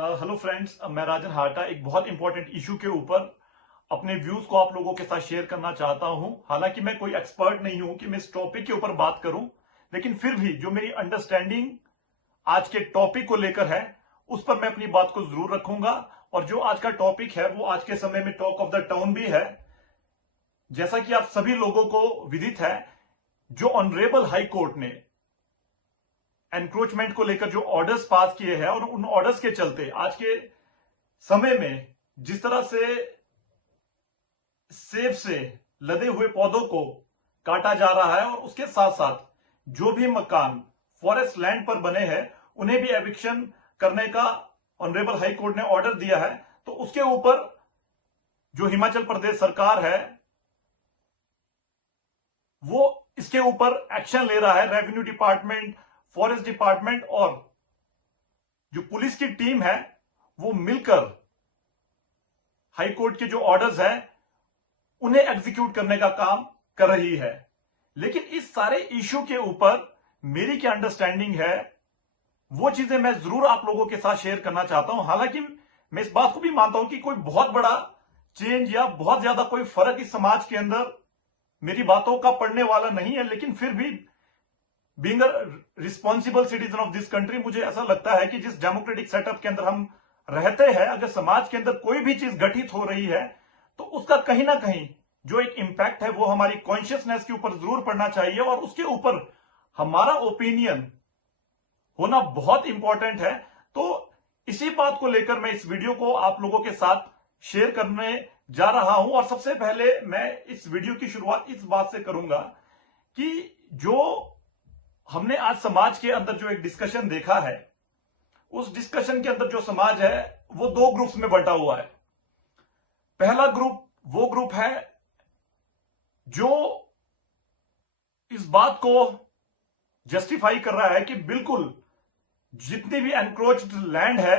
Hello friends, मैं राजन हाटा एक बहुत इंपॉर्टेंट इशू के ऊपर अपने व्यूज को आप लोगों के साथ शेयर करना चाहता हूं। हालांकि मैं कोई एक्सपर्ट नहीं हूं कि मैं इस टॉपिक के ऊपर बात करूं, लेकिन फिर भी जो मेरी अंडरस्टैंडिंग आज के टॉपिक को लेकर है उस पर मैं अपनी बात को जरूर रखूंगा। और जो आज का टॉपिक है वो आज के समय में टॉक ऑफ द टाउन भी है। जैसा कि आप सभी लोगों को विदित है, जो ऑनरेबल हाई कोर्ट ने एनक्रोचमेंट को लेकर जो ऑर्डर्स पास किए हैं और उन ऑर्डर्स के चलते आज के समय में जिस तरह से सेब से लदे हुए पौधों को काटा जा रहा है और उसके साथ साथ जो भी मकान फॉरेस्ट लैंड पर बने हैं उन्हें भी एविक्शन करने का ऑनरेबल हाई कोर्ट ने ऑर्डर दिया है, तो उसके ऊपर जो हिमाचल प्रदेश सरकार है वो इसके ऊपर एक्शन ले रहा है। रेवेन्यू डिपार्टमेंट, फॉरेस्ट डिपार्टमेंट और जो पुलिस की टीम है वो मिलकर हाई कोर्ट के जो ऑर्डर्स हैं उन्हें एग्जीक्यूट करने का काम कर रही है। लेकिन इस सारे इश्यू के ऊपर मेरी क्या अंडरस्टैंडिंग है वो चीजें मैं जरूर आप लोगों के साथ शेयर करना चाहता हूं। हालांकि मैं इस बात को भी मानता हूं कि कोई बहुत बड़ा चेंज या बहुत ज्यादा कोई फर्क इस समाज के अंदर मेरी बातों का पड़ने वाला नहीं है, लेकिन फिर भी being a responsible citizen of this country मुझे ऐसा लगता है कि जिस डेमोक्रेटिक सेटअप के अंदर हम रहते हैं, अगर समाज के अंदर कोई भी चीज घटित हो रही है तो उसका कहीं ना कहीं जो एक इंपैक्ट है वो हमारी कॉन्शियसनेस के ऊपर जरूर पड़ना चाहिए और उसके ऊपर हमारा ओपिनियन होना बहुत इंपॉर्टेंट है। तो इसी बात को लेकर मैं इस वीडियो को आप लोगों के साथ शेयर करने जा रहा हूं। और सबसे पहले मैं इस वीडियो की शुरुआत इस बात से करूंगा कि जो हमने आज समाज के अंदर जो एक डिस्कशन देखा है, उस डिस्कशन के अंदर जो समाज है वो दो ग्रुप्स में बंटा हुआ है। पहला ग्रुप वो ग्रुप है जो इस बात को जस्टिफाई कर रहा है कि बिल्कुल जितनी भी एनक्रोच्ड लैंड है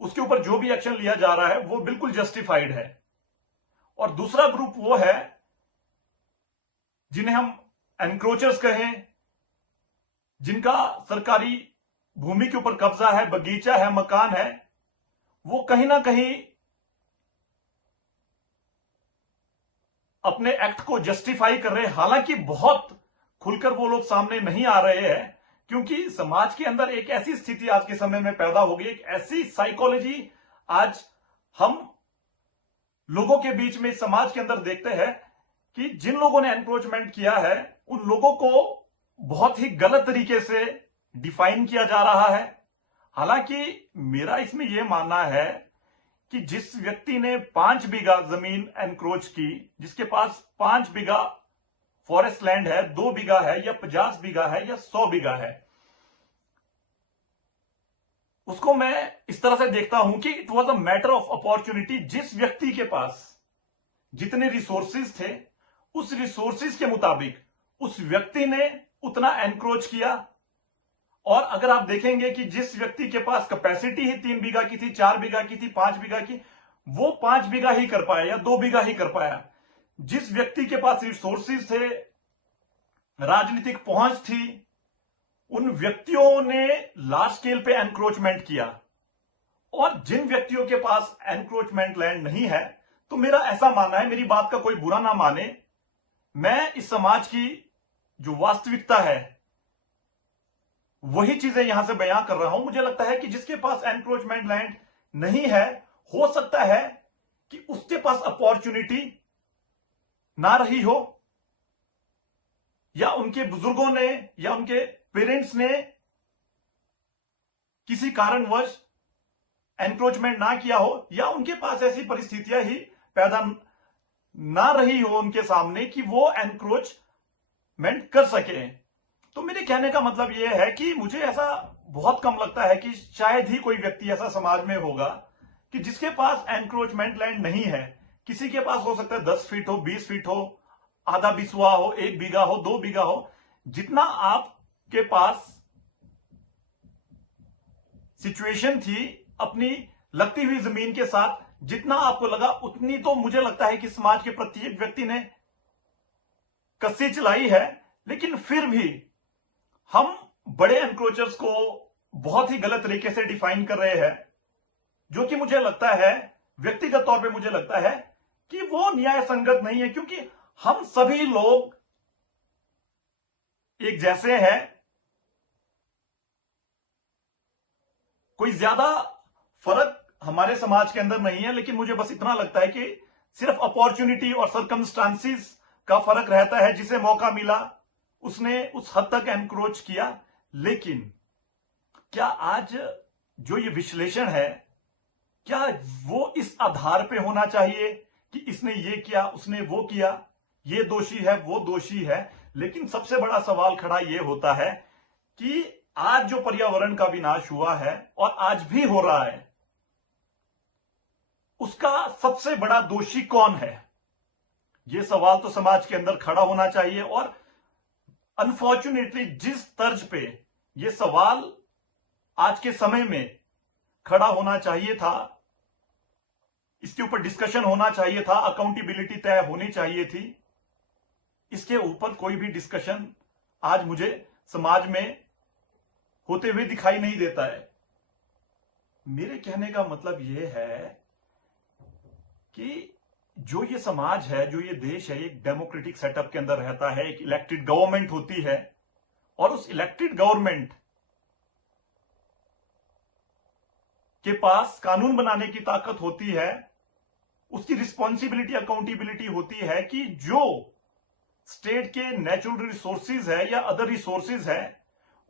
उसके ऊपर जो भी एक्शन लिया जा रहा है वो बिल्कुल जस्टिफाइड है। और दूसरा ग्रुप वो है जिन्हें हम एनक्रोचर्स कहें, जिनका सरकारी भूमि के ऊपर कब्जा है, बगीचा है, मकान है, वो कहीं ना कहीं अपने एक्ट को जस्टिफाई कर रहे हैं। हालांकि बहुत खुलकर वो लोग सामने नहीं आ रहे हैं, क्योंकि समाज के अंदर एक ऐसी स्थिति आज के समय में पैदा हो गई, एक ऐसी साइकोलॉजी आज हम लोगों के बीच में इस समाज के अंदर देखते हैं कि जिन लोगों ने एनक्रोचमेंट किया है उन लोगों को बहुत ही गलत तरीके से डिफाइन किया जा रहा है। हालांकि मेरा इसमें यह मानना है कि जिस व्यक्ति ने 5 बीघा जमीन एनक्रोच की, जिसके पास 5 बीघा फॉरेस्ट लैंड है, 2 बीघा है या 50 बीघा है या 100 बीघा है, उसको मैं इस तरह से देखता हूं कि it was a matter of opportunity. जिस व्यक्ति के पास जितने रिसोर्सेज थे उस रिसोर्सेज के मुताबिक उस व्यक्ति ने उतना एनक्रोच किया। और अगर आप देखेंगे कि जिस व्यक्ति के पास कैपेसिटी ही 3 बीघा की थी, 4 बीघा की थी, 5 बीघा की, वो 5 बीघा ही कर पाया या 2 बीघा ही कर पाया। जिस व्यक्ति के पास रिसोर्सेज थे, राजनीतिक पहुंच थी, उन व्यक्तियों ने लार्ज स्केल पे एनक्रोचमेंट किया। और जिन व्यक्तियों के पास एनक्रोचमेंट लैंड नहीं है, तो मेरा ऐसा मानना है, मेरी बात का कोई बुरा ना माने, मैं इस समाज की जो वास्तविकता है वही चीजें यहां से बयां कर रहा हूं। मुझे लगता है कि जिसके पास एनक्रोचमेंट लैंड नहीं है, हो सकता है कि उसके पास अपॉर्चुनिटी ना रही हो, या उनके बुजुर्गों ने या उनके पेरेंट्स ने किसी कारणवश एनक्रोचमेंट ना किया हो, या उनके पास ऐसी परिस्थितियां ही पैदा ना रही हो उनके सामने कि वो एनक्रोचमेंट कर सके। तो मेरे कहने का मतलब यह है कि मुझे ऐसा बहुत कम लगता है कि शायद ही कोई व्यक्ति ऐसा समाज में होगा कि जिसके पास एनक्रोचमेंट लैंड नहीं है। किसी के पास हो सकता है 10 फीट हो, 20 फीट हो, आधा बिस्वा हो, 1 बीघा हो, 2 बीघा हो। जितना आपके पास सिचुएशन थी अपनी लगती हुई जमीन के साथ, जितना आपको लगा उतनी तो मुझे लगता है कि समाज के प्रत्येक व्यक्ति ने कस्सी चलाई है। लेकिन फिर भी हम बड़े एनक्रोचर्स को बहुत ही गलत तरीके से डिफाइन कर रहे हैं। जो कि मुझे लगता है, व्यक्तिगत तौर पे मुझे लगता है कि वो न्याय संगत नहीं है, क्योंकि हम सभी लोग एक जैसे हैं। कोई ज्यादा फर्क हमारे समाज के अंदर नहीं है, लेकिन मुझे बस इतना लगता है कि सिर्फ अपॉर्चुनिटी और सर्कमस्टांसिस का फर्क रहता है। जिसे मौका मिला उसने उस हद तक एनक्रोच किया। लेकिन क्या आज जो ये विश्लेषण है, क्या वो इस आधार पे होना चाहिए कि इसने ये किया, उसने वो किया, ये दोषी है, वो दोषी है? लेकिन सबसे बड़ा सवाल खड़ा ये होता है कि आज जो पर्यावरण का विनाश हुआ है और आज भी हो रहा है, उसका सबसे बड़ा दोषी कौन है? यह सवाल तो समाज के अंदर खड़ा होना चाहिए। और अनफॉर्चुनेटली जिस तर्ज पे यह सवाल आज के समय में खड़ा होना चाहिए था, इसके ऊपर डिस्कशन होना चाहिए था, अकाउंटेबिलिटी तय होनी चाहिए थी, इसके ऊपर कोई भी डिस्कशन आज मुझे समाज में होते हुए दिखाई नहीं देता है। मेरे कहने का मतलब यह है कि जो ये समाज है, जो ये देश है, एक डेमोक्रेटिक सेटअप के अंदर रहता है, एक इलेक्टेड गवर्नमेंट होती है, और उस इलेक्टेड गवर्नमेंट के पास कानून बनाने की ताकत होती है। उसकी रिस्पॉन्सिबिलिटी, अकाउंटेबिलिटी होती है कि जो स्टेट के नेचुरल रिसोर्सेज है या अदर रिसोर्सेज है,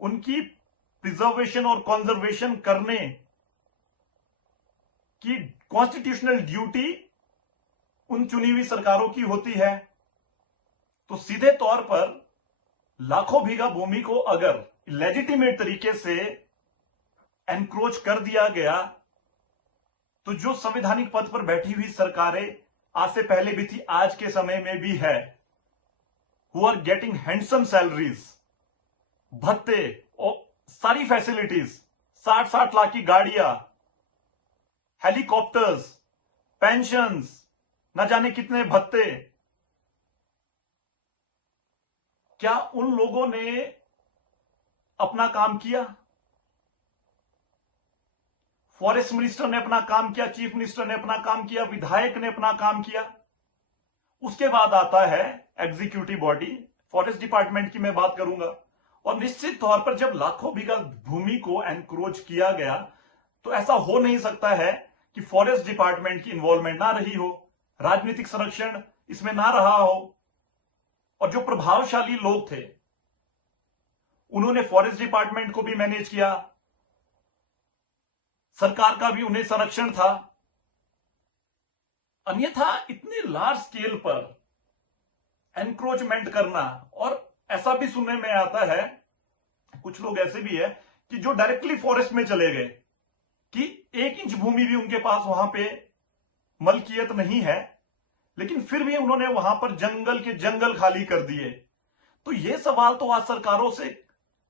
उनकी प्रिजर्वेशन और कंजर्वेशन करने की कॉन्स्टिट्यूशनल ड्यूटी उन चुनी हुई सरकारों की होती है। तो सीधे तौर पर लाखों बीघा भूमि को अगर लेजिटिमेट तरीके से एनक्रोच कर दिया गया, तो जो संवैधानिक पद पर बैठी हुई सरकारें आज से पहले भी थी, आज के समय में भी है, who are getting handsome salaries, भत्ते और सारी फैसिलिटीज, 60-60 लाख की गाड़ियां, हेलीकॉप्टर्स, पेंशन्स, न जाने कितने भत्ते, क्या उन लोगों ने अपना काम किया? फॉरेस्ट मिनिस्टर ने अपना काम किया, चीफ मिनिस्टर ने अपना काम किया, विधायक ने अपना काम किया। उसके बाद आता है एग्जीक्यूटिव बॉडी, फॉरेस्ट डिपार्टमेंट की मैं बात करूंगा। और निश्चित तौर पर जब लाखों बीघा भूमि को एनक्रोच किया गया, तो ऐसा हो नहीं सकता है कि फॉरेस्ट डिपार्टमेंट की इन्वॉल्वमेंट ना रही हो, राजनीतिक संरक्षण इसमें ना रहा हो। और जो प्रभावशाली लोग थे, उन्होंने फॉरेस्ट डिपार्टमेंट को भी मैनेज किया, सरकार का भी उन्हें संरक्षण था। अन्यथा इतने लार्ज स्केल पर एनक्रोचमेंट करना, और ऐसा भी सुनने में आता है, कुछ लोग ऐसे भी है कि जो डायरेक्टली फॉरेस्ट में चले गए, कि 1 इंच भूमि भी उनके पास वहां पे मलकियत नहीं है, लेकिन फिर भी उन्होंने वहां पर जंगल के जंगल खाली कर दिए। तो यह सवाल तो आज सरकारों से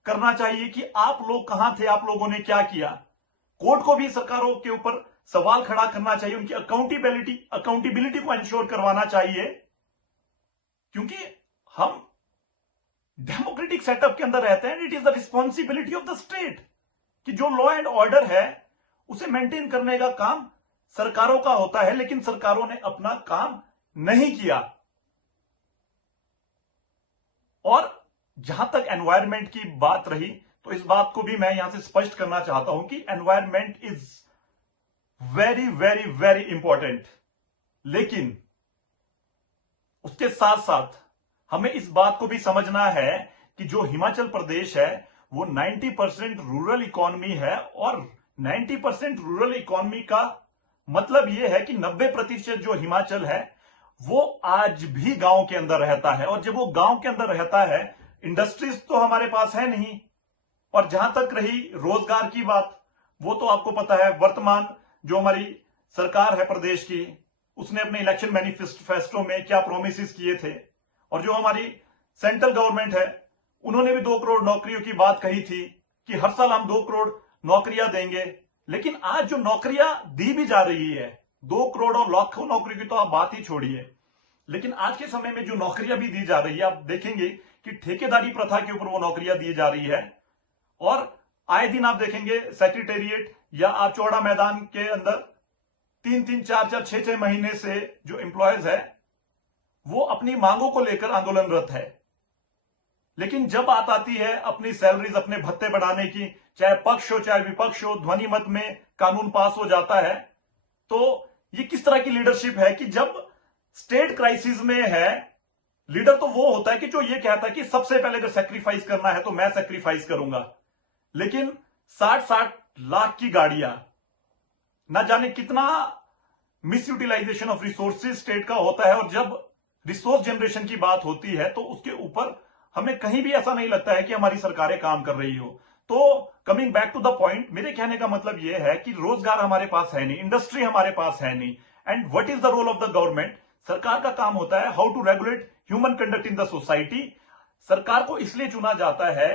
करना चाहिए कि आप लोग कहां थे, आप लोगों ने क्या किया। कोर्ट को भी सरकारों के ऊपर सवाल खड़ा करना चाहिए, उनकी अकाउंटेबिलिटी को इंश्योर करवाना चाहिए, क्योंकि हम डेमोक्रेटिक सेटअप के अंदर रहते हैं। It is the responsibility of the state कि जो लॉ एंड ऑर्डर है उसे मेंटेन करने का काम सरकारों का होता है, लेकिन सरकारों ने अपना काम नहीं किया। और जहां तक एनवायरमेंट की बात रही, तो इस बात को भी मैं यहां से स्पष्ट करना चाहता हूं कि environment is very very very important, लेकिन उसके साथ साथ हमें इस बात को भी समझना है कि जो हिमाचल प्रदेश है वो 90% रूरल इकोनॉमी है, और 90% रूरल इकोनॉमी का मतलब यह है कि 90% जो हिमाचल है वो आज भी गांव के अंदर रहता है। और जब वो गांव के अंदर रहता है, इंडस्ट्रीज तो हमारे पास है नहीं। और जहां तक रही रोजगार की बात, वो तो आपको पता है, वर्तमान जो हमारी सरकार है प्रदेश की, उसने अपने इलेक्शन मैनिफेस्टो में क्या प्रोमिस किए थे, और जो हमारी सेंट्रल गवर्नमेंट है उन्होंने भी 2 करोड़ नौकरियों की बात कही थी कि हर साल हम 2 करोड़ नौकरियां देंगे। लेकिन आज जो नौकरियां दी भी जा रही है, 2 करोड़ और लाखों नौकरियों की तो आप बात ही छोड़िए, लेकिन आज के समय में जो नौकरियां भी दी जा रही है, आप देखेंगे कि ठेकेदारी प्रथा के ऊपर वो नौकरियां दी जा रही है। और आए दिन आप देखेंगे सेक्रेटेरिएट या आप चौड़ा मैदान के अंदर 3-3, 4-4, 6-6 महीने से जो एम्प्लॉयज है वो अपनी मांगों को लेकर आंदोलनरत है। लेकिन जब बात आती है अपनी सैलरीज, अपने भत्ते बढ़ाने की, चाहे पक्ष हो चाहे विपक्ष हो, ध्वनि मत में कानून पास हो जाता है। तो ये किस तरह की लीडरशिप है कि जब स्टेट क्राइसिस में है, लीडर तो वो होता है कि जो ये कहता है कि सबसे पहले अगर सैक्रिफाइस करना है तो मैं सैक्रिफाइस करूंगा। लेकिन 60-60 लाख की गाड़ियां, ना जाने कितना misutilisation of resources state का होता है। और जब रिसोर्स जनरेशन की बात होती है तो उसके ऊपर हमें कहीं भी ऐसा नहीं लगता है कि हमारी सरकारें काम कर रही हो। तो coming back to the point, मेरे कहने का मतलब यह है कि रोजगार हमारे पास है नहीं, इंडस्ट्री हमारे पास है नहीं। And what is the role of the government? सरकार का काम होता है how to regulate human conduct in the society. सरकार को इसलिए चुना जाता है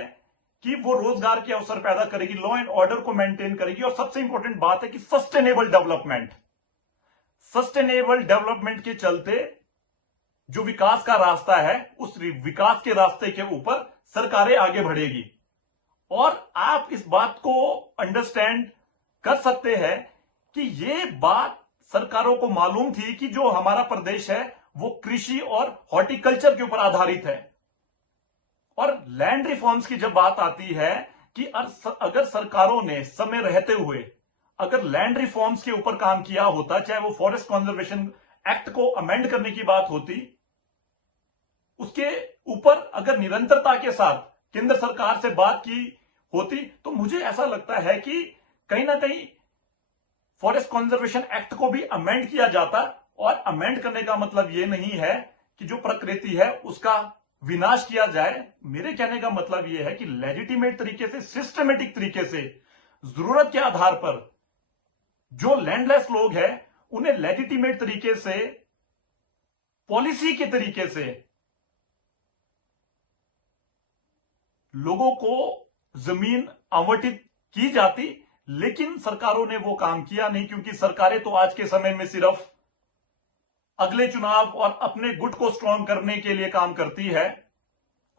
कि वो रोजगार के अवसर पैदा करेगी, लॉ एंड ऑर्डर को मेंटेन करेगी, और सबसे इंपॉर्टेंट बात है कि सस्टेनेबल डेवलपमेंट। सस्टेनेबल डेवलपमेंट के चलते जो विकास का रास्ता है, उस विकास के रास्ते के ऊपर सरकारें आगे बढ़ेगी। और आप इस बात को अंडरस्टैंड कर सकते हैं कि ये बात सरकारों को मालूम थी कि जो हमारा प्रदेश है वो कृषि और हॉर्टिकल्चर के ऊपर आधारित है। और लैंड रिफॉर्म्स की जब बात आती है कि अगर सरकारों ने समय रहते हुए अगर लैंड रिफॉर्म्स के ऊपर काम किया होता, चाहे वो फॉरेस्ट कंजर्वेशन एक्ट को अमेंड करने की बात होती, उसके ऊपर अगर निरंतरता के साथ केंद्र सरकार से बात की होती, तो मुझे ऐसा लगता है कि कहीं ना कहीं फॉरेस्ट कंजर्वेशन एक्ट को भी अमेंड किया जाता। और अमेंड करने का मतलब यह नहीं है कि जो प्रकृति है उसका विनाश किया जाए। मेरे कहने का मतलब यह है कि लेजिटिमेट तरीके से, सिस्टमेटिक तरीके से, जरूरत के आधार पर जो लैंडलेस लोग हैं उन्हें लेजिटिमेट तरीके से, पॉलिसी के तरीके से लोगों को जमीन आवंटित की जाती। लेकिन सरकारों ने वो काम किया नहीं, क्योंकि सरकारें तो आज के समय में सिर्फ अगले चुनाव और अपने गुट को स्ट्रांग करने के लिए काम करती है।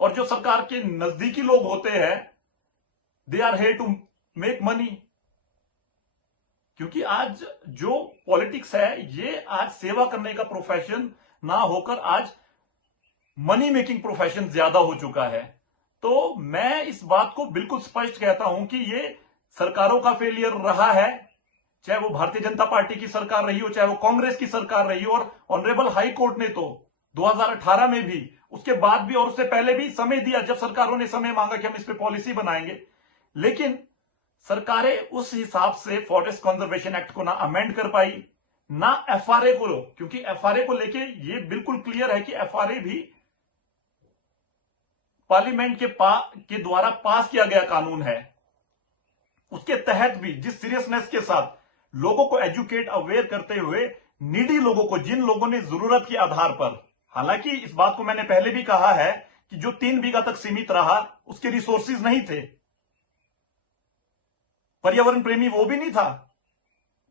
और जो सरकार के नजदीकी लोग होते हैं, they are here to make money. क्योंकि आज जो पॉलिटिक्स है ये आज सेवा करने का प्रोफेशन ना होकर आज मनी मेकिंग प्रोफेशन ज्यादा हो चुका है। तो मैं इस बात को बिल्कुल स्पष्ट कहता हूं कि ये सरकारों का फेलियर रहा है, चाहे वो भारतीय जनता पार्टी की सरकार रही हो, चाहे वो कांग्रेस की सरकार रही हो। और ऑनरेबल हाई कोर्ट ने तो 2018 में भी, उसके बाद भी और उससे पहले भी समय दिया, जब सरकारों ने समय मांगा कि हम इस पे पॉलिसी बनाएंगे। लेकिन सरकारें उस हिसाब से फॉरेस्ट कंजर्वेशन एक्ट को ना अमेंड कर पाई, ना एफआरए को, क्योंकि एफआरए को लेके ये बिल्कुल क्लियर है कि एफआरए भी पार्लियामेंट के द्वारा पास किया गया कानून है। उसके तहत भी जिस सीरियसनेस के साथ लोगों को एजुकेट, अवेयर करते हुए, नीडी लोगों को, जिन लोगों ने जरूरत के आधार पर, हालांकि इस बात को मैंने पहले भी कहा है कि जो 3 बीघा तक सीमित रहा उसके रिसोर्सेज नहीं थे, पर्यावरण प्रेमी वो भी नहीं था।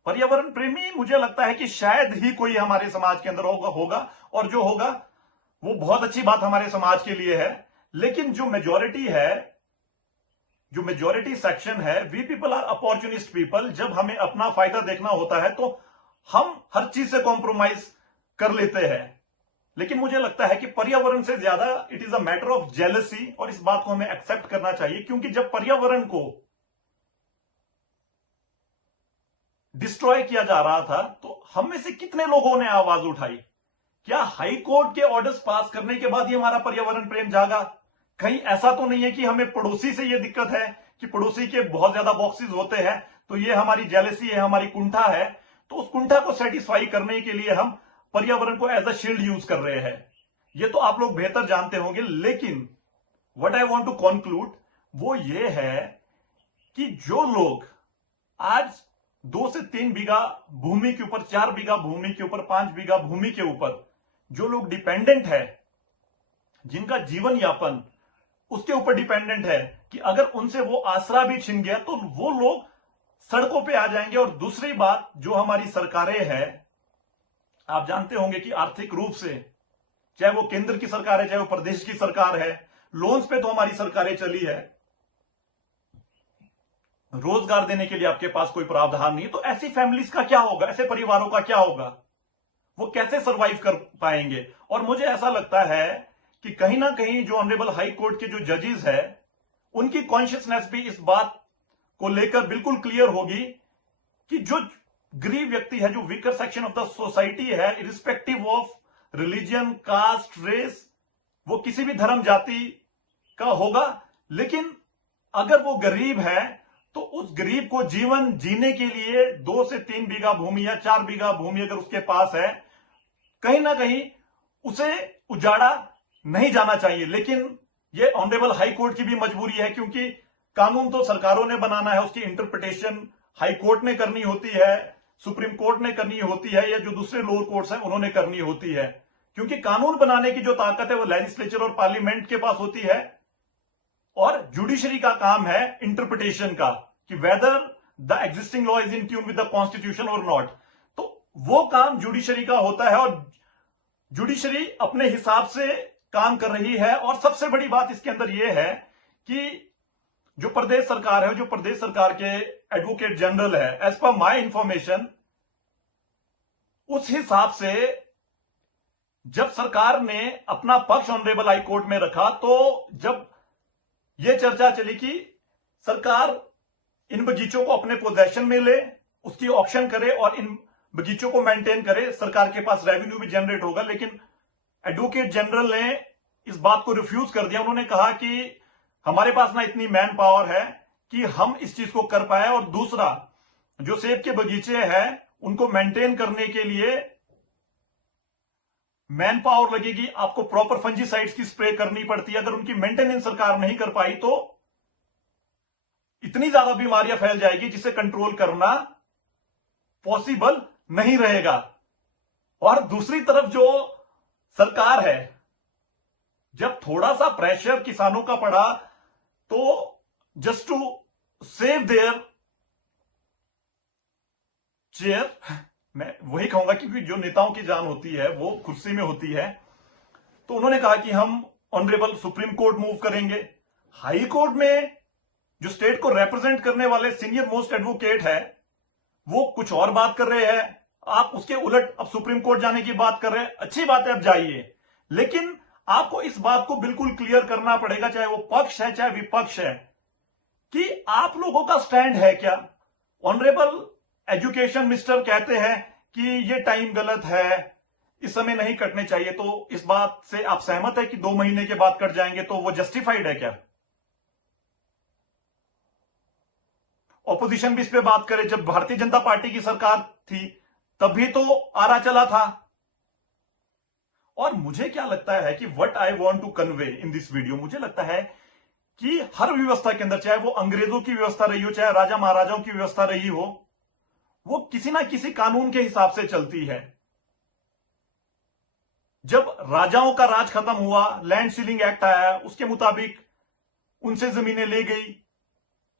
पर्यावरण प्रेमी मुझे लगता है कि शायद ही कोई हमारे समाज के अंदर होगा, और जो होगा वो बहुत अच्छी बात हमारे समाज के लिए है। लेकिन जो मेजॉरिटी है, जो मेजॉरिटी सेक्शन है, we people are opportunist people. जब हमें अपना फायदा देखना होता है तो हम हर चीज से कॉम्प्रोमाइज कर लेते हैं। लेकिन मुझे लगता है कि पर्यावरण से ज्यादा it is a matter of jealousy, और इस बात को हमें एक्सेप्ट करना चाहिए। क्योंकि जब पर्यावरण को डिस्ट्रॉय किया जा रहा था तो हम में से कितने लोगों ने आवाज उठाई? क्या हाई कोर्ट के ऑर्डर्स पास करने के बाद ही हमारा पर्यावरण प्रेम जागा? कहीं ऐसा तो नहीं है कि हमें पड़ोसी से यह दिक्कत है कि पड़ोसी के बहुत ज्यादा बॉक्सेस होते हैं तो ये हमारी जेलसी है, हमारी कुंठा है, तो उस कुंठा को सेटिस्फाई करने के लिए हम पर्यावरण को एज अ शील्ड यूज कर रहे हैं। ये तो आप लोग बेहतर जानते होंगे। लेकिन what I want to conclude वो ये है कि जो लोग आज 2 से 3 बीघा भूमि के ऊपर, 4 बीघा भूमि के ऊपर, 5 बीघा भूमि के ऊपर जो लोग डिपेंडेंट है, जिनका जीवन यापन उसके ऊपर डिपेंडेंट है, कि अगर उनसे वो आसरा भी छिन गया तो वो लोग सड़कों पे आ जाएंगे। और दूसरी बात, जो हमारी सरकारें हैं, आप जानते होंगे कि आर्थिक रूप से, चाहे वो केंद्र की सरकार है चाहे वो प्रदेश की सरकार है, लोन्स पे तो हमारी सरकारें चली है। रोजगार देने के लिए आपके पास कोई प्रावधान नहीं है, तो ऐसी फैमिलीज का क्या होगा, ऐसे परिवारों का क्या होगा, वो कैसे सरवाइव कर पाएंगे। और मुझे ऐसा लगता है कि कहीं ना कहीं जो ऑनरेबल हाई कोर्ट के जो जजेस है, उनकी कॉन्शियसनेस भी इस बात को लेकर बिल्कुल क्लियर होगी कि जो गरीब व्यक्ति है, जो weaker section of the society है, irrespective of religion, caste, race, वो किसी भी धर्म जाति का होगा, लेकिन अगर वो गरीब है तो उस गरीब को जीवन जीने के लिए 2 से 3 बीघा भूमि या 4 बीघा भूमि अगर उसके पास है, कहीं ना कहीं उसे उजाड़ा नहीं जाना चाहिए। लेकिन ये ऑनरेबल हाई कोर्ट की भी मजबूरी है, क्योंकि कानून तो सरकारों ने बनाना है, उसकी इंटरप्रिटेशन हाई कोर्ट ने करनी होती है, सुप्रीम कोर्ट ने करनी होती है, या जो दूसरे लोअर कोर्ट्स हैं उन्होंने करनी होती है। क्योंकि कानून बनाने की जो ताकत है वो लेजिस्लेचर और पार्लियामेंट के पास होती है, और जुडिशरी का काम है इंटरप्रिटेशन का, कि whether the existing law is in tune with the constitution और नॉट। तो वो काम जुडिशरी का होता है, और जुडिशरी अपने हिसाब से काम कर रही है। और सबसे बड़ी बात इसके अंदर यह है कि जो प्रदेश सरकार है, जो प्रदेश सरकार के एडवोकेट जनरल है, एज पर माय इंफॉर्मेशन, उस हिसाब से जब सरकार ने अपना पक्ष ऑनरेबल हाई कोर्ट में रखा, तो जब यह चर्चा चली कि सरकार इन बगीचों को अपने पोजेशन में ले, उसकी ऑक्शन करे और इन बगीचों को मेंटेन करे, सरकार के पास रेवेन्यू भी जनरेट होगा। लेकिन एडवोकेट जनरल ने इस बात को रिफ्यूज कर दिया। उन्होंने कहा कि हमारे पास ना इतनी मैन पावर है कि हम इस चीज को कर पाए, और दूसरा, जो सेब के बगीचे हैं उनको मेंटेन करने के लिए मैन पावर लगेगी, आपको प्रॉपर फंजीसाइड्स की स्प्रे करनी पड़ती है। अगर उनकी मेंटेनेंस सरकार नहीं कर पाई तो इतनी ज्यादा बीमारियां फैल जाएगी जिसे कंट्रोल करना पॉसिबल नहीं रहेगा। और दूसरी तरफ जो सरकार है, जब थोड़ा सा प्रेशर किसानों का पड़ा तो just to save their chair, मैं वही कहूंगा क्योंकि जो नेताओं की जान होती है वो कुर्सी में होती है, तो उन्होंने कहा कि हम ऑनरेबल सुप्रीम कोर्ट मूव करेंगे। हाई कोर्ट में जो स्टेट को रिप्रेजेंट करने वाले सीनियर मोस्ट एडवोकेट है वो कुछ और बात कर रहे हैं, आप उसके उलट अब सुप्रीम कोर्ट जाने की बात कर रहे हैं। अच्छी बात है, अब जाइए, लेकिन आपको इस बात को बिल्कुल क्लियर करना पड़ेगा, चाहे वो पक्ष है चाहे विपक्ष है, कि आप लोगों का स्टैंड है क्या। ऑनरेबल एजुकेशन मिनिस्टर कहते हैं कि ये टाइम गलत है, इस समय नहीं कटने चाहिए, तो इस बात से आप सहमत है कि 2 महीने के बाद कट जाएंगे, तो वो जस्टिफाइड है क्या। ऑपोजिशन भी इस पे बात करे, जब भारतीय जनता पार्टी की सरकार थी तब भी तो आरा चला था। और मुझे क्या लगता है कि what I want to convey in this video, मुझे लगता है कि हर व्यवस्था के अंदर, चाहे वो अंग्रेजों की व्यवस्था रही हो, चाहे राजा महाराजाओं की व्यवस्था रही हो, वो किसी ना किसी कानून के हिसाब से चलती है। जब राजाओं का राज खत्म हुआ, लैंड सीलिंग एक्ट आया, उसके मुताबिक उनसे जमीनें ले गई,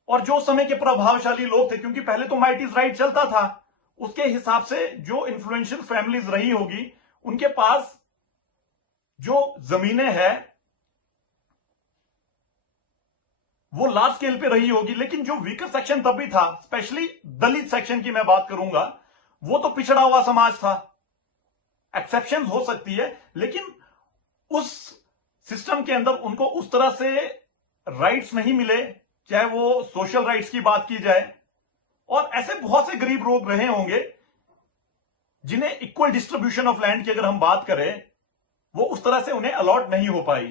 और जो समय के प्रभावशाली लोग थे, क्योंकि पहले तो माइट इज राइट चलता था, उसके हिसाब से जो इन्फ्लुएंशियल फैमिलीज रही होगी उनके पास जो जमीनें हैं वो लार्ज स्केल पे रही होगी। लेकिन जो वीकर सेक्शन तब भी था, स्पेशली दलित सेक्शन की मैं बात करूंगा, वो तो पिछड़ा हुआ समाज था। एक्सेप्शंस हो सकती है, लेकिन उस सिस्टम के अंदर उनको उस तरह से राइट्स नहीं मिले, चाहे वो सोशल राइट्स की बात की जाए। और ऐसे बहुत से गरीब लोग रहे होंगे जिन्हें इक्वल डिस्ट्रीब्यूशन ऑफ लैंड की अगर हम बात करें, वो उस तरह से उन्हें अलॉट नहीं हो पाई।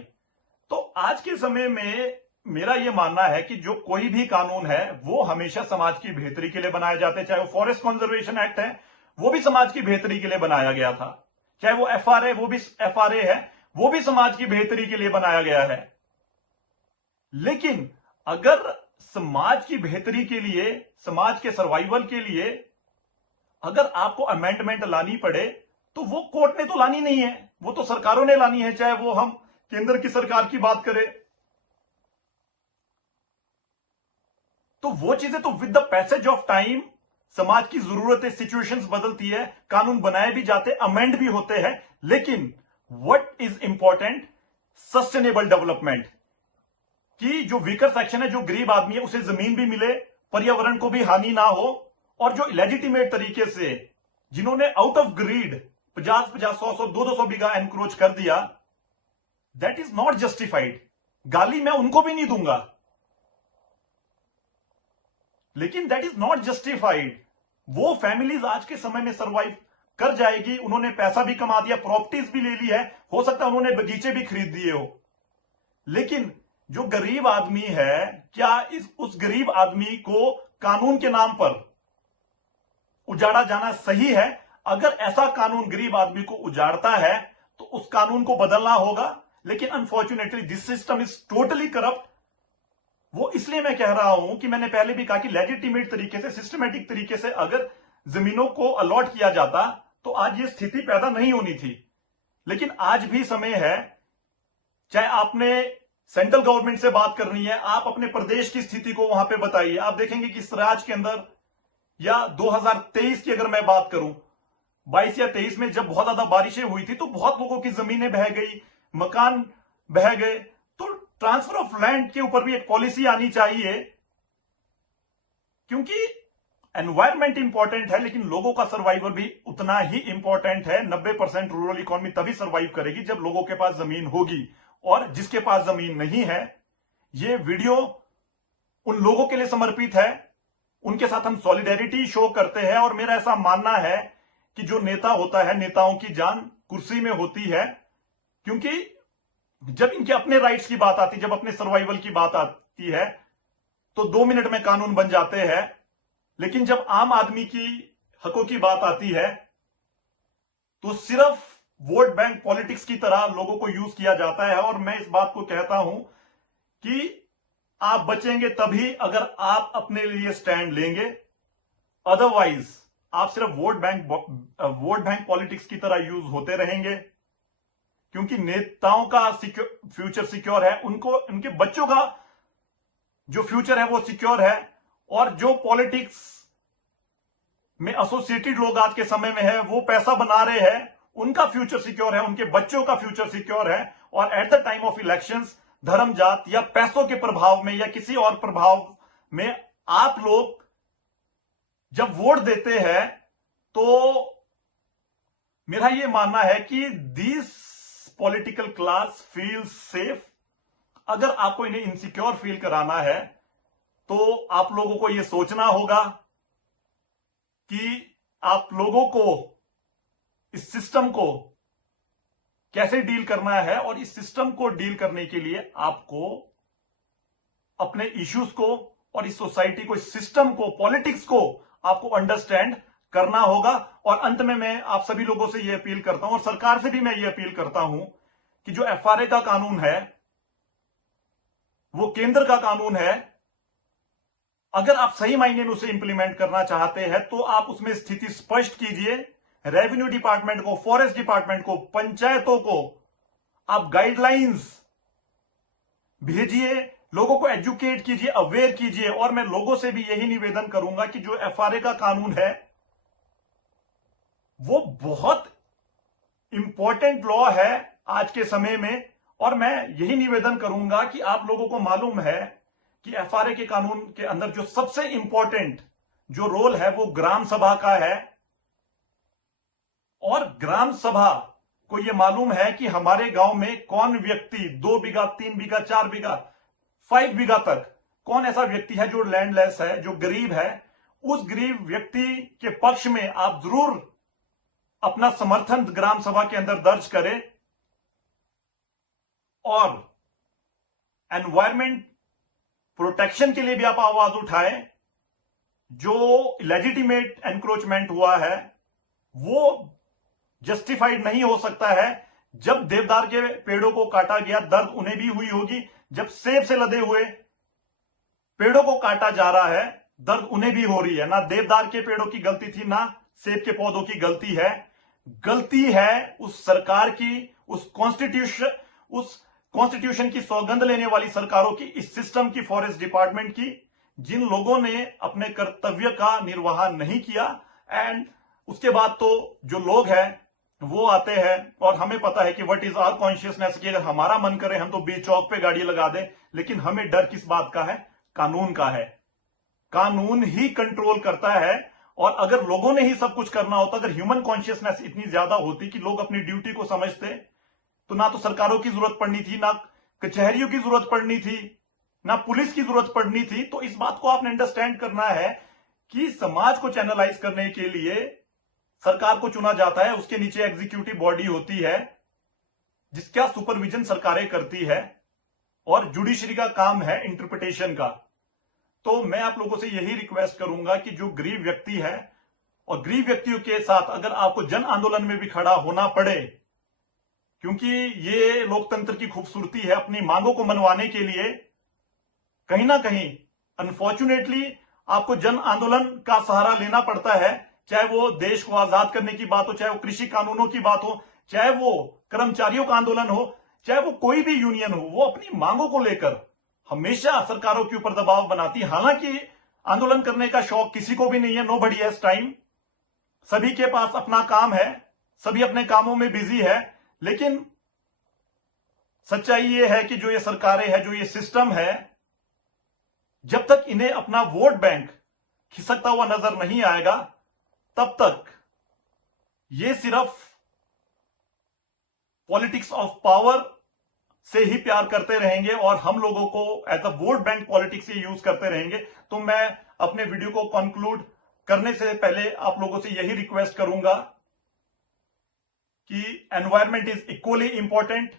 तो आज के समय में मेरा यह मानना है कि जो कोई भी कानून है वो हमेशा समाज की बेहतरी के लिए बनाए जाते हैं। चाहे वो फॉरेस्ट कंजर्वेशन एक्ट है, वो भी समाज की बेहतरी के लिए बनाया गया था। चाहे वो एफआरए, वो भी एफआरए है, वो भी समाज की बेहतरी के लिए बनाया गया है। लेकिन अगर समाज की बेहतरी के लिए, समाज के सर्वाइवल के लिए अगर आपको अमेंडमेंट लानी पड़े, तो वो कोर्ट ने तो लानी नहीं है, वो तो सरकारों ने लानी है, चाहे वो हम केंद्र की सरकार की बात करें। तो वो चीजें तो with the passage of time, समाज की जरूरतें, सिचुएशंस बदलती है, कानून बनाए भी जाते, अमेंड भी होते हैं। लेकिन what is important, sustainable development, कि जो वीकर सेक्शन है, जो गरीब आदमी है, उसे जमीन भी मिले, पर्यावरण को भी हानि ना हो, और जो इलेजिटिमेट तरीके से जिन्होंने आउट ऑफ ग्रीड 50-50, 100-100, 200 बीघा एनक्रोच कर दिया, दैट इज नॉट जस्टिफाइड। गाली मैं उनको भी नहीं दूंगा, लेकिन दैट इज नॉट जस्टिफाइड। वो फैमिलीज आज के समय में सर्वाइव कर जाएगी। उन्होंने पैसा भी कमा दिया, प्रॉपर्टीज भी ले ली है, हो सकता है उन्होंने बगीचे भी खरीद दिए हो, लेकिन जो गरीब आदमी है, क्या उस गरीब आदमी को कानून के नाम पर उजाड़ा जाना सही है? अगर ऐसा कानून गरीब आदमी को उजाड़ता है तो उस कानून को बदलना होगा। लेकिन unfortunately this system is totally corrupt. वो इसलिए मैं कह रहा हूं कि मैंने पहले भी कहा कि लेजिटिमेट तरीके से, सिस्टमेटिक तरीके से अगर जमीनों को अलॉट किया जाता तो आज ये स्थिति पैदा नहीं होनी थी। लेकिन आज भी समय है, चाहे आपने सेंट्रल गवर्नमेंट से बात करनी है, आप अपने प्रदेश की स्थिति को वहां पे बताइए। आप देखेंगे कि इस राज्य के अंदर, या 2023 की अगर मैं बात करूं, 22 या 23 में जब बहुत ज्यादा बारिशें हुई थी तो बहुत लोगों की जमीनें बह गई, मकान बह गए। तो ट्रांसफर ऑफ लैंड के ऊपर भी एक पॉलिसी आनी चाहिए, क्योंकि एनवायरमेंट इंपॉर्टेंट है लेकिन लोगों का सर्वाइवल भी उतना ही इंपॉर्टेंट है। 90% रूरल इकोनॉमी तभी सर्वाइव करेगी जब लोगों के पास जमीन होगी, और जिसके पास जमीन नहीं है, ये वीडियो उन लोगों के लिए समर्पित है, उनके साथ हम सॉलिडेरिटी शो करते हैं। और मेरा ऐसा मानना है कि जो नेता होता है, नेताओं की जान कुर्सी में होती है, क्योंकि जब इनके अपने राइट्स की बात आती है, जब अपने सर्वाइवल की बात आती है, तो 2 मिनट में कानून बन जाते हैं। लेकिन जब आम आदमी की हकों की बात आती है तो सिर्फ वोट बैंक पॉलिटिक्स की तरह लोगों को यूज किया जाता है। और मैं इस बात को कहता हूं कि आप बचेंगे तभी अगर आप अपने लिए स्टैंड लेंगे, अदरवाइज आप सिर्फ वोट बैंक पॉलिटिक्स की तरह यूज होते रहेंगे। क्योंकि नेताओं का फ्यूचर सिक्योर है, उनके बच्चों का जो फ्यूचर है वो सिक्योर है, और जो पॉलिटिक्स में एसोसिएटेड लोग आज के समय में है वो पैसा बना रहे हैं, उनका फ्यूचर सिक्योर है, उनके बच्चों का फ्यूचर सिक्योर है। और at the time of elections धर्म, जात या पैसों के प्रभाव में या किसी और प्रभाव में आप लोग जब वोट देते हैं तो मेरा यह मानना है कि this political class feels safe. अगर आपको इन्हें इनसिक्योर फील कराना है तो आप लोगों को यह सोचना होगा कि आप लोगों को इस सिस्टम को कैसे डील करना है, और इस सिस्टम को डील करने के लिए आपको अपने इश्यूज को और इस सोसाइटी को, इस सिस्टम को, पॉलिटिक्स को आपको अंडरस्टैंड करना होगा। और अंत में मैं आप सभी लोगों से यह अपील करता हूं, और सरकार से भी मैं यह अपील करता हूं कि जो एफआरए का कानून है वो केंद्र का कानून है। अगर आप सही मायने में उसे इंप्लीमेंट करना चाहते हैं तो आप उसमें स्थिति स्पष्ट कीजिए। रेवेन्यू डिपार्टमेंट को, फॉरेस्ट डिपार्टमेंट को, पंचायतों को आप गाइडलाइंस भेजिए, लोगों को एजुकेट कीजिए, अवेयर कीजिए। और मैं लोगों से भी यही निवेदन करूंगा कि जो एफआरए का कानून है वो बहुत इंपॉर्टेंट लॉ है आज के समय में। और मैं यही निवेदन करूंगा कि आप लोगों को मालूम है कि एफआरए के कानून के अंदर जो सबसे इंपॉर्टेंट जो रोल है वो ग्राम सभा का है। और ग्राम सभा को यह मालूम है कि हमारे गांव में कौन व्यक्ति 2 बीघा, 3 बीघा, 4 बीघा, 5 बीघा तक कौन ऐसा व्यक्ति है जो लैंडलेस है, जो गरीब है। उस गरीब व्यक्ति के पक्ष में आप जरूर अपना समर्थन ग्राम सभा के अंदर दर्ज करें, और एनवायरमेंट प्रोटेक्शन के लिए भी आप आवाज उठाएं। जो लेजिटिमेट एनक्रोचमेंट हुआ है वो जस्टिफाइड नहीं हो सकता है। जब देवदार के पेड़ों को काटा गया, दर्द उन्हें भी हुई होगी। जब सेब से लदे हुए पेड़ों को काटा जा रहा है, दर्द उन्हें भी हो रही है। ना देवदार के पेड़ों की गलती थी, ना सेब के पौधों की गलती है। गलती है उस सरकार की, उस कॉन्स्टिट्यूशन की सौगंध लेने वाली सरकारों की, इस सिस्टम की, फॉरेस्ट डिपार्टमेंट की, जिन लोगों ने अपने कर्तव्य का निर्वाह नहीं किया। एंड उसके बाद तो जो लोग हैं वो आते हैं, और हमें पता है कि व्हाट इज आवर कॉन्शियसनेस, कि अगर हमारा मन करे हम तो बीच चौक पे गाड़ी लगा दें, लेकिन हमें डर किस बात का है? कानून का है। कानून ही कंट्रोल करता है। और अगर लोगों ने ही सब कुछ करना होता, अगर ह्यूमन कॉन्शियसनेस इतनी ज्यादा होती कि लोग अपनी ड्यूटी को समझते, तो ना तो सरकारों की जरूरत पड़नी थी, ना कचहरियों की जरूरत पड़नी थी, ना पुलिस की जरूरत पड़नी थी। तो इस बात को आपने अंडरस्टैंड करना है कि समाज को चैनलाइज करने के लिए सरकार को चुना जाता है, उसके नीचे एग्जीक्यूटिव बॉडी होती है जिसका सुपरविजन सरकारें करती है, और जुडिशरी का काम है इंटरप्रिटेशन का। तो मैं आप लोगों से यही रिक्वेस्ट करूंगा कि जो गरीब व्यक्ति है, और गरीब व्यक्तियों के साथ अगर आपको जन आंदोलन में भी खड़ा होना पड़े, क्योंकि ये लोकतंत्र की खूबसूरती है, अपनी मांगों को मनवाने के लिए कहीं ना कहीं अनफॉर्चुनेटली आपको जन आंदोलन का सहारा लेना पड़ता है। चाहे वो देश को आजाद करने की बात हो, चाहे वो कृषि कानूनों की बात हो, चाहे वो कर्मचारियों का आंदोलन हो, चाहे वो कोई भी यूनियन हो, वो अपनी मांगों को लेकर हमेशा सरकारों के ऊपर दबाव बनाती। हालांकि आंदोलन करने का शौक किसी को भी नहीं है, नोबडी हैज टाइम, सभी के पास अपना काम है, सभी अपने कामों में बिजी है। लेकिन सच्चाई ये है कि जो ये सरकारें हैं, जो ये सिस्टम है, जब तक इन्हें अपना वोट बैंक खिसकता हुआ नजर नहीं आएगा, तब तक ये सिर्फ पॉलिटिक्स ऑफ पावर से ही प्यार करते रहेंगे और हम लोगों को as a vote bank politics ही यूज करते रहेंगे। तो मैं अपने वीडियो को कंक्लूड करने से पहले आप लोगों से यही रिक्वेस्ट करूंगा कि एनवायरमेंट इज इक्वली इंपॉर्टेंट।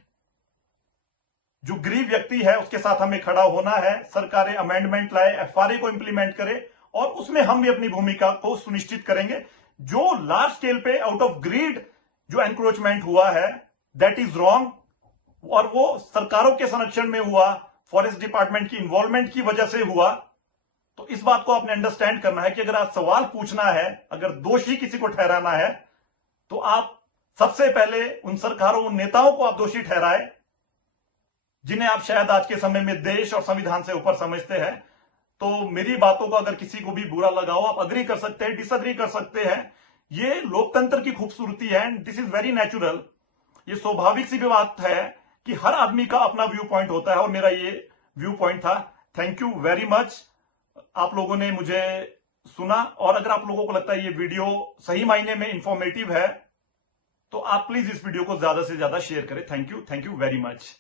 जो गरीब व्यक्ति है उसके साथ हमें खड़ा होना है। सरकारें अमेंडमेंट लाए, एफआरए को इंप्लीमेंट करे, और उसमें हम भी अपनी भूमिका को सुनिश्चित करेंगे। जो लार्ज स्केल पे आउट ऑफ ग्रीड जो एनक्रोचमेंट हुआ है, दैट इज रॉन्ग, और वो सरकारों के संरक्षण में हुआ, फॉरेस्ट डिपार्टमेंट की इन्वॉल्वमेंट की वजह से हुआ। तो इस बात को आपने अंडरस्टैंड करना है कि अगर आप सवाल पूछना है, अगर दोषी किसी को ठहराना है, तो आप सबसे पहले उन सरकारों, उन नेताओं को आप दोषी ठहराए जिन्हें आप शायद आज के समय में देश और संविधान से ऊपर समझते हैं। तो मेरी बातों को अगर किसी को भी बुरा लगा हो, आप अग्री कर सकते हैं, डिसअग्री कर सकते हैं। ये लोकतंत्र की खूबसूरती है, and this is very natural. ये स्वाभाविक सी भी बात है कि हर आदमी का अपना व्यू पॉइंट होता है, और मेरा ये व्यू पॉइंट था। थैंक यू वेरी मच, आप लोगों ने मुझे सुना। और अगर आप लोगों को लगता है ये वीडियो सही मायने में इंफॉर्मेटिव है, तो आप प्लीज इस वीडियो को ज्यादा से ज्यादा शेयर करें। Thank you very much.